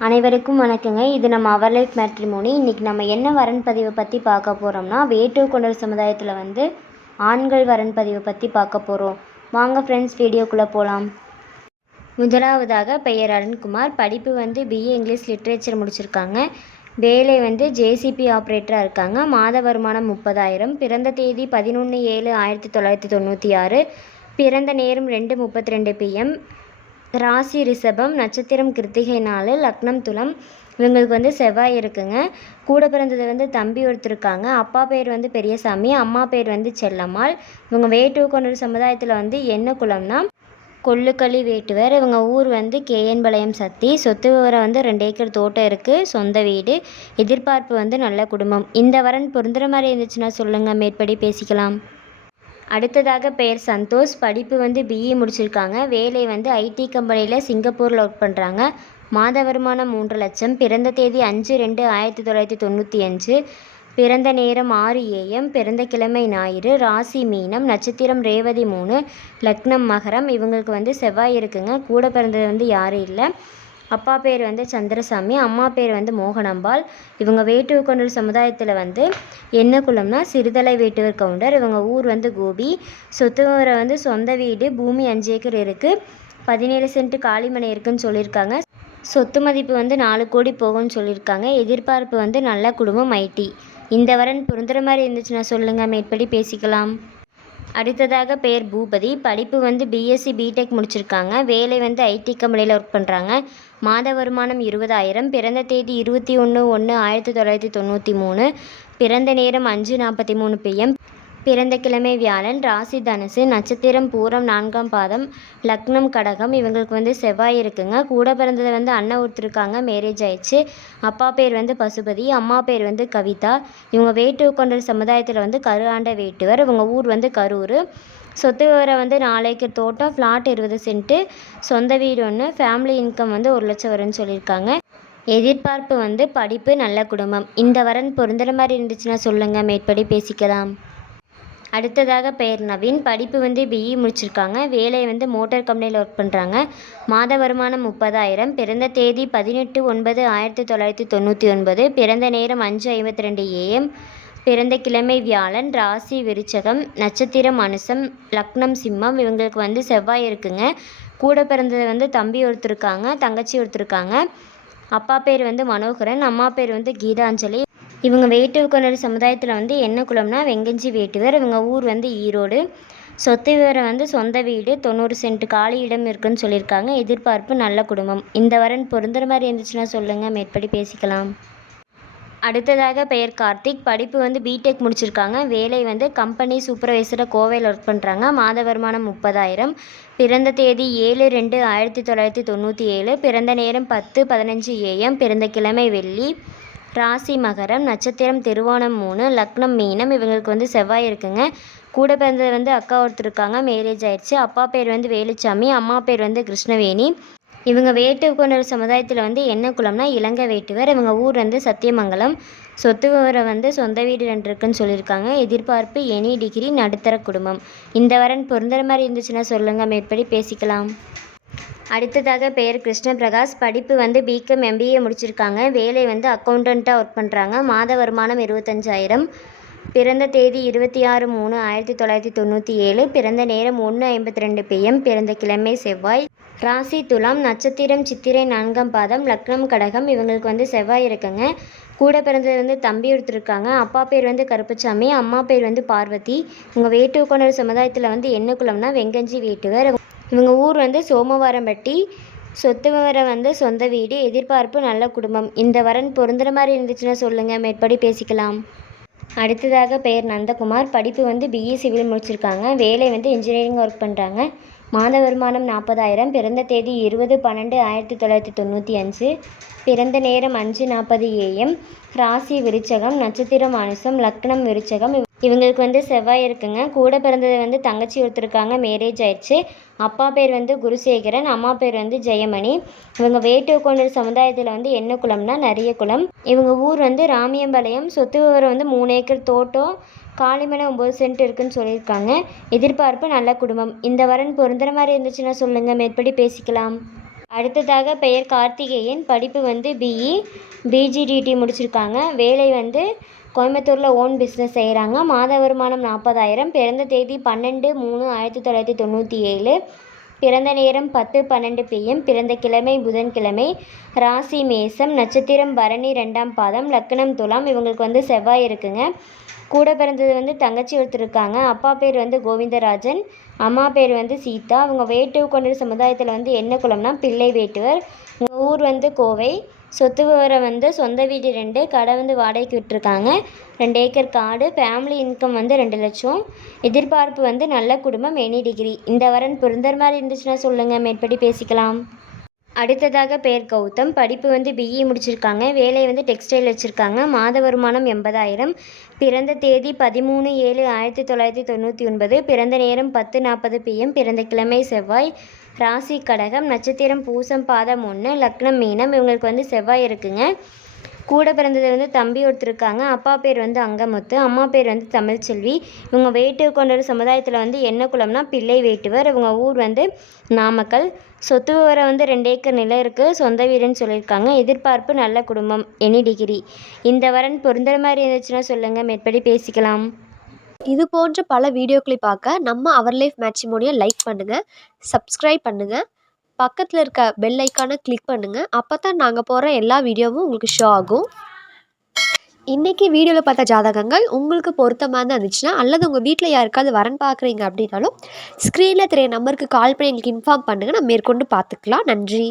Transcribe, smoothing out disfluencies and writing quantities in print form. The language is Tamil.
அனைவருக்கும் வணக்கங்க. இது நம்ம அவர் லைஃப் மேட்ரிமோனி. இன்றைக்கி நம்ம என்ன வரன் பதிவை பற்றி பார்க்க போகிறோம்னா, வேட்டுவ கொண்டர் சமுதாயத்தில் ஆண்கள் வரன் பதிவை பற்றி பார்க்க போகிறோம். வாங்க ஃப்ரெண்ட்ஸ், வீடியோக்குள்ளே போகலாம். முதலாவதாக பெயர் அருண்குமார். படிப்பு பிஏ இங்கிலீஷ் லிட்ரேச்சர் முடிச்சிருக்காங்க. வேலை ஜேசிபி ஆப்ரேட்டராக இருக்காங்க. மாத வருமானம் 30,000. பிறந்த தேதி 11/7/1996. பிறந்த நேரம் 2:32 PM. ராசி ரிஷபம். நட்சத்திரம் கிருத்திகை நாள். லக்னம் துலம். இவங்களுக்கு செவ்வாய் இருக்குங்க. கூட பிறந்தது தம்பி ஒருத்தர் இருக்காங்க. அப்பா பேர் பெரியசாமி, அம்மா பேர் செல்லம்மாள். இவங்க வேட்டுவ கொண்டர் சமுதாயத்தில் என்ன குலம்னா கொள்ளுக்களி வேட்டுவர். இவங்க ஊர் கேஎன் பாளையம் சத்தி. சொத்து விவரம் 2 ஏக்கர் தோட்டம் இருக்குது. சொந்த வீடு. எதிர்பார்ப்பு நல்ல குடும்பம். இந்த வரன் பொருந்துற மாதிரி இருந்துச்சுன்னா சொல்லுங்கள், மேற்படி பேசிக்கலாம். அடுத்ததாக பெயர் சந்தோஷ். படிப்பு பிஇ முடிச்சிருக்காங்க. வேலை ஐடி கம்பெனியில் சிங்கப்பூரில் ஒர்க் பண்ணுறாங்க. மாத வருமானம் 3 லட்சம். பிறந்த தேதி 5/2/1995. பிறந்த நேரம் 6 AM. பிறந்த கிழமை ஞாயிறு. ராசி மீனம். நட்சத்திரம் ரேவதி 3. லக்னம் மகரம். இவங்களுக்கு செவ்வாய் இருக்குங்க. கூட பிறந்தது யாரும் இல்லை. அப்பா பேர் சந்திரசாமி, அம்மா பேர் மோகனம்பாள். இவங்க வேட்டுவ கொண்டர் சமுதாயத்தில் என்ன குலம்னா சிறுதலை வேட்டுவர் கவுண்டர். இவங்க ஊர் கோபி. சொத்து விவரம் சொந்த வீடு, பூமி 5 ஏக்கர் இருக்குது. 17 சென்ட் காளிமனை இருக்குன்னு சொல்லியிருக்காங்க. சொத்து மதிப்பு 4 கோடி போகும்னு சொல்லியிருக்காங்க. எதிர்பார்ப்பு நல்ல குடும்பம், ஐடி. இந்த வரன் பொருந்துற மாதிரி இருந்துச்சுன்னா சொல்லுங்கள், மேற்படி பேசிக்கலாம். அடுத்ததாக பெயர் பூபதி. படிப்பு பிஎஸ்சி பிடெக் முடிச்சிருக்காங்க. வேலை ஐடி கம்பெனியில் ஒர்க் பண்ணுறாங்க. மாத வருமானம் 20,000. பிறந்த தேதி 21/1/1993. பிறந்த நேரம் 5:43 PM. பிறந்த கிழமை வியாழன். ராசி தனுசு. நட்சத்திரம் பூரம் 4ஆம் பாதம். லக்னம் கடகம். இவங்களுக்கு செவ்வாய் இருக்குங்க. கூட பிறந்தது அண்ணன் ஒருத்தர் இருக்காங்க. மேரேஜ் ஆயிடுச்சு. அப்பா பேர் பசுபதி, அம்மா பேர் கவிதா. இவங்க வேட்டுவ கொண்டர் சமுதாயத்தில் கரு ஆண்ட வேட்டுவர். இவங்க ஊர் கரூர். சொத்து விவரம் 4 ஏக்கர் தோட்டம், ஃப்ளாட் 20 சென்ட்டு, சொந்த வீடு 1. ஃபேமிலி இன்கம் 1 லட்சம் வரும்னு சொல்லியிருக்காங்க. எதிர்பார்ப்பு படிப்பு, நல்ல குடும்பம். இந்த வரன் பொருந்துற மாதிரி இருந்துச்சுன்னா சொல்லுங்கள், மேற்படி பேசிக்கலாம். அடுத்ததாக பெயர் நவீன். படிப்பு பிஇ முடிச்சிருக்காங்க. வேலை மோட்டார் கம்பெனியில் ஒர்க் பண்ணுறாங்க. மாத வருமானம் 30,000. பிறந்த தேதி 18/9/1999. பிறந்த நேரம் 5:52 AM. பிறந்த கிழமை வியாழன். ராசி விருச்சகம். நட்சத்திரம் அனுசம். லக்னம் சிம்மம். இவங்களுக்கு செவ்வாய் இருக்குங்க. கூட பிறந்தது தம்பி ஒருத்தர் இருக்காங்க, தங்கச்சி ஒருத்தர் இருக்காங்க. அப்பா பேர் மனோகரன், அம்மா பேர் கீதாஞ்சலி. இவங்க வேட்டுவ கொண்டர் சமுதாயத்தில் என்ன குலம்னா வெங்கஞ்சி வேட்டுவர். இவங்க ஊர் ஈரோடு. சொத்து விவரம் சொந்த வீடு, 90 சென்ட் காலி இடம் இருக்குன்னு சொல்லியிருக்காங்க. எதிர்பார்ப்பு நல்ல குடும்பம். இந்த வரன் பொருந்துற மாதிரி இருந்துச்சுன்னா சொல்லுங்கள், மேற்படி பேசிக்கலாம். அடுத்ததாக பெயர் கார்த்திக். படிப்பு பிடெக் முடிச்சிருக்காங்க. வேலை கம்பெனி சூப்பர்வைசராக கோவையில் ஒர்க் பண்ணுறாங்க. மாத வருமானம் 30,000. பிறந்த தேதி 7/2/1997. பிறந்த நேரம் 10:15 AM. பிறந்த கிழமை வெள்ளி. ராசி மகரம். நட்சத்திரம் திருவோணம் 3. லக்னம் மீனம். இவங்களுக்கு செவ்வாய் இருக்குங்க. கூட பிறந்தது அக்கா ஒருத்தர் இருக்காங்க. மேரேஜ் ஆயிடுச்சு. அப்பா பேர் வேலுச்சாமி, அம்மா பேர் கிருஷ்ணவேணி. இவங்க வேட்டுவ கொண்டர் சமுதாயத்தில் என்ன குலம்னா இலங்கை வேட்டுவர். இவங்க ஊர் சத்தியமங்கலம். சொத்து விவரம் சொந்த வீடு 2 இருக்குன்னு சொல்லியிருக்காங்க. எதிர்பார்ப்பு எனி டிகிரி, நடுத்தர குடும்பம். இந்த வரன் பொருந்துற மாதிரி இருந்துச்சுன்னா சொல்லுங்கள், மேற்படி பேசிக்கலாம். அடுத்ததாக பெயர் கிருஷ்ணபிரகாஷ். படிப்பு பிகாம் MBA முடிச்சிருக்காங்க. வேலை அக்கௌண்டண்ட்டாக ஒர்க் பண்ணுறாங்க. மாத வருமானம் 25,000. பிறந்த தேதி 26/3/1997. பிறந்த நேரம் 1:52 PM. பிறந்த கிழமை செவ்வாய். ராசி துலாம். நட்சத்திரம் சித்திரை 4ஆம் பாதம். லக்னம் கடகம். இவங்களுக்கு செவ்வாய் இருக்குங்க. கூட பிறந்தது தம்பி ஒருத்தர் இருக்காங்க. அப்பா பேர் கருப்பசாமி, அம்மா பேர் பார்வதி. இவங்க வேட்டுவ கொண்டர் சமுதாயத்தில் என்ன குலம்னா வெங்கஞ்சி வேட்டுவர். இவங்க ஊர் சோமவாரம்பட்டி. சொத்து விவரம் சொந்த வீடு. எதிர்பார்ப்பு நல்ல குடும்பம். இந்த வரன் பொருந்துற மாதிரி இருந்துச்சுன்னா சொல்லுங்கள், மேற்படி பேசிக்கலாம். அடுத்ததாக பெயர் நந்தகுமார். படிப்பு பிஇ சிவில் முடிச்சிருக்காங்க. வேலை இன்ஜினியரிங் ஒர்க் பண்ணுறாங்க. மாத வருமானம் 40,000. பிறந்த தேதி 20/12/1995. பிறந்த நேரம் 5:40 AM. ராசி விருச்சகம். நட்சத்திரம் அனுசம். லக்னம் விருச்சகம். இவங்களுக்கு செவ்வாய் இருக்குங்க. கூட பிறந்தது தங்கச்சி ஒருத்தர் இருக்காங்க. மேரேஜ் ஆயிடுச்சு. அப்பா பேர் குருசேகரன், அம்மா பேர் ஜெயமணி. இவங்க வேட்டுவ கொண்டர் சமுதாயத்தில் என்ன குலம்னா நிறைய குலம். இவங்க ஊர் ராமியம்பாளையம். சொத்து விவரம் 3 ஏக்கர் தோட்டம், காளிமனை 9 சென்ட் இருக்குன்னு சொல்லியிருக்காங்க. எதிர்பார்ப்பு நல்ல குடும்பம். இந்த வரன் பொருந்துற மாதிரி இருந்துச்சுன்னா சொல்லுங்கள், மேற்படி பேசிக்கலாம். அடுத்ததாக பெயர் கார்த்திகேயன். படிப்பு வந்து பிஇ, பிஜிடிடி முடிச்சிருக்காங்க. வேலை வந்து கோயம்புத்தூரில் ஓன் பிஸ்னஸ் செய்கிறாங்க. மாத வருமானம் 40,000. பிறந்த தேதி 12/3/1997. பிறந்த நேரம் 10:12 PM. பிறந்த கிழமை புதன்கிழமை. ராசி மேசம். நட்சத்திரம் பரணி 2ஆம் பாதம். லக்னம் துலாம். இவங்களுக்கு வந்து செவ்வாய் இருக்குங்க. கூட பிறந்தது வந்து தங்கச்சி ஒருத்தர் இருக்காங்க. அப்பா பேர் வந்து கோவிந்தராஜன், அம்மா பேர் வந்து சீதா. அவங்க வேட்டுவ கொண்டர் சமுதாயத்தில் வந்து என்ன குலம்னா பிள்ளை வேட்டுவர். உங்கள் ஊர் வந்து கோவை. சொத்து விவரம் வந்து சொந்த வீடு 2, கடை வந்து வாடகைக்கு விட்டுருக்காங்க. 2 ஏக்கர் காடு. ஃபேமிலி இன்கம் வந்து 2 லட்சம். எதிர்பார்ப்பு வந்து நல்ல குடும்பம், எனி டிகிரி. இந்த வரன் பொருந்தர் மாதிரி இருந்துச்சுன்னா சொல்லுங்கள், மேற்படி பேசிக்கலாம். அடுத்ததாக பெயர் கௌதம். படிப்பு வந்து பிஇ முடிச்சிருக்காங்க. வேலை வந்து டெக்ஸ்டைல் வச்சுருக்காங்க. மாத வருமானம் 80,000. பிறந்த தேதி 13/7/1999. பிறந்த நேரம் 10:40 PM. பிறந்த கிழமை செவ்வாய். ராசி கடகம். நட்சத்திரம் பூசம் பாதம் 1, லக்னம் மீனம். இவங்களுக்கு வந்து செவ்வாய் இருக்குங்க. கூட பிறந்தது வந்து தம்பி ஒருத்தர் இருக்காங்க. அப்பா பேர் வந்து அங்கமுத்து, அம்மா பேர் வந்து தமிழ்ச்செல்வி. இவங்க வேட்டுவ கொண்டர் சமுதாயத்தில் வந்து என்ன குலம்னா பிள்ளை வேட்டுவர். இவங்க ஊர் வந்து நாமக்கல். சொத்து விவரம் வந்து 2 ஏக்கர் நிலம் இருக்குது. சொந்த வீடுன்னு சொல்லியிருக்காங்க. எதிர்பார்ப்பு நல்ல குடும்பம், எனி டிகிரி. இந்த வரன் பொருந்துற மாதிரி இருந்துச்சுன்னா சொல்லுங்கள், மேற்படி பேசிக்கலாம். இது போன்ற பல வீடியோக்களை பார்க்க நம்ம அவர் லைஃப் மேட்ரிமோனியை லைக் பண்ணுங்கள், சப்ஸ்கிரைப் பண்ணுங்கள், பக்கத்தில் இருக்க பெல் ஐக்கானை கிளிக் பண்ணுங்கள். அப்போ தான் நாங்கள் போடுற எல்லா வீடியோவும் உங்களுக்கு ஷோ ஆகும். இன்றைக்கி வீடியோவில் பார்த்த ஜாதகங்கள் உங்களுக்கு பொருத்தமாக தான் இருந்துச்சுன்னா, அல்லது உங்கள் வீட்டில் யாருக்காவது வரன் பார்க்குறீங்க அப்படின்னாலும் ஸ்க்ரீனில் தெரிய நம்பருக்கு கால் பண்ணி எங்களுக்கு இன்ஃபார்ம் பண்ணுங்கள். நம்ம மேற்கொண்டு பார்த்துக்கலாம். நன்றி.